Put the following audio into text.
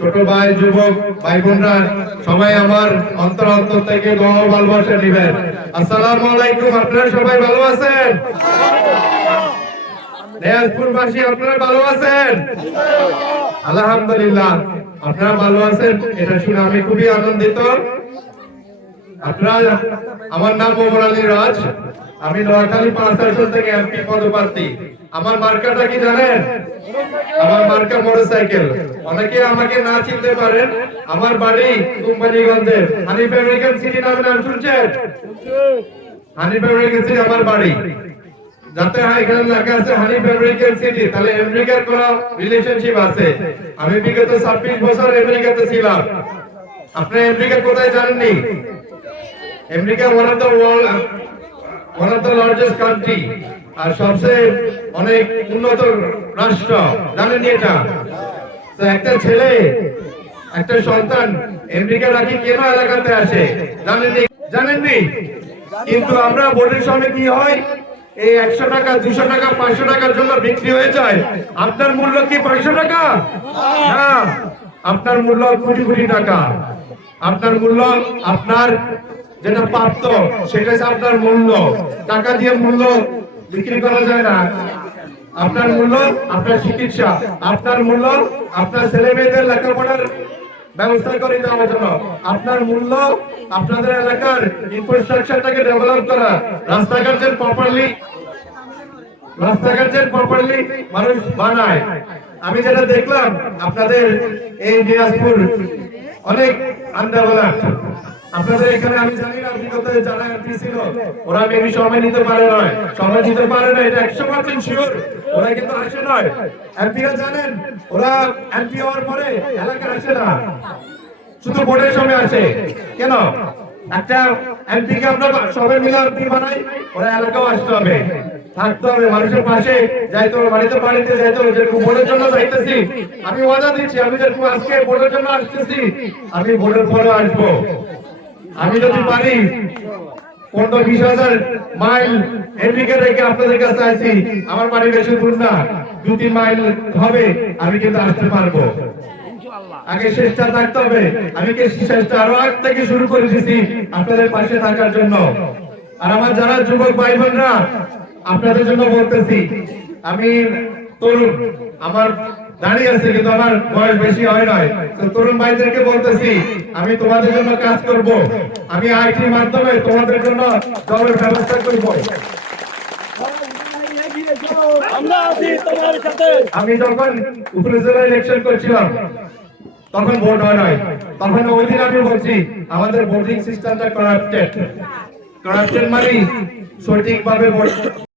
ছোট ভাই যুবক ভাই বোনরা সবাই আমার অন্তর অন্তর থেকে দোয়া ভালোবাসা দিবেন। আসসালামু আলাইকুম। আপনারা সবাই ভালো আছেন? দিনাজপুরবাসী আপনারা ভালো আছেন? আলহামদুলিল্লাহ, আপনারা ভালো আছেন এটা শুনে আমি খুবই আনন্দিত। আপনারা, আমার নাম ওমর আলী রাজ, আমি নোয়াখালী ৫ আসন থেকে এমপি পদপ্রার্থী। আমার মার্কাটা কি জানেন? আমার মার্কা মোটরসাইকেল। অনেকে আমাকে না চিনতে পারেন, আমার বাড়ি কোম্পানিগঞ্জে। হানিফ আমেরিকান সিটি নামে নাম শুনছেন? হানিফ আমেরিকান সিটি আমার বাড়ি। যাতে এখানে লেখা আছে হানিফ আমেরিকান সিটি, তাহলে আমেরিকার কোন রিলেশনশিপ আছে। আমি বিগত ২৬ বছর আমেরিকাতে ছিলাম। আপনি আমেরিকা কোথায় জানেননি? America one of the largest country, আর সবচেয়ে অনেক উন্নত রাষ্ট্র। জানেননি এটা? তো একটা ছেলে, একটা সন্তান আমেরিকা রাখি কেন এলাকাতে আসে জানেননি? জানেননি? কিন্তু আমরা ভোটের সময় কি হয়, এই ১০০ টাকা ২০০ টাকা ৫০০ টাকার জন্য বিক্রি হয়ে যায়। আপনার মূল্য কি ৫০০ টাকা? না, আপনার মূল্য কোটি কোটি টাকা। আপনার মূল্য, আপনার যেটা প্রাপ্ত সেটা আপনার মূল্য। টাকা দিয়ে মূল্য বিক্রি করা যায় না। আপনার মূল্য আপনার চিকিৎসা, আপনার মূল্য আপনার ছেলে মেয়েদের লেখাপড়ার ব্যবস্থা করে দেওয়ার জন্য, আপনার মূল্য আপনাদের এলাকার ইনফ্রাস্ট্রাকচারটাকে ডেভেলপ করা, রাস্তাঘাট প্রপারলি মানুষ বানায়। আমি যেটা দেখলাম আপনাদের এই দিনাজপুর অনেক আন্ডারডেভেলপড। আপনাদের এখানে আমি জানি না বিগত যারা এমপি ছিল ওরা মেবি সময় দিতে পারে না, এটা ১০০% শিওর। ওরা কিন্তু আসে নয়। এমপিরা জানেন, ওরা এমপি হওয়ার পরে এলাকায় আসে না, শুধু ভোটের সময় আসে। কেন? একটা এমপি কে আমরা সবাই মিলে এমপি বানাই, ওরা এলাকাও আসতে হবে, থাকতে হবে, মানুষের পাশে যাইতে হবে, বাড়িতে যাইতে হবে। যেরকম ভোটের জন্য যাইতেছি, আমি ওয়াদা দিচ্ছি, আমি যেরকম আজকে ভোটের জন্য আসতেছি, আমি ভোটের পরে আসবো। আমি যদি পারি ১৫-২০ হাজার মাইল এমপিকে রেখে আপনাদের কাছে আসি, আমার বাড়ি বেশি দূর না, ২-৩ মাইল হবে, আমি কিন্তু আসতে পারবো। আগে চেষ্টা থাকতে হবে। আমি কি চেষ্টা আরো আগ থেকে শুরু করে দিচ্ছি আপনাদের পাশে থাকার জন্য। আর আমার যারা যুবক ভাই বোনরা, আপনাদের জন্য বলতেছি, আমি তরুণ, আমার দাঁড়িয়ে আছে কিন্তু আমার বয়স বেশি হয় নয়। তো তরুণ ভাইদেরকে বলতেছি, আমি তোমাদের জন্য কাজ করব। আমি আইটির মাধ্যমে তোমাদের জন্য জবের ব্যবস্থা করব। আমি যখন উপজেলা ইলেকশন করছিলাম তখন ভোট হয় নাই, তখন ওই দিন আমি বলছি আমাদের ভোটিং সিস্টেমটা করাপ্টেড মানে সঠিকভাবে ভোট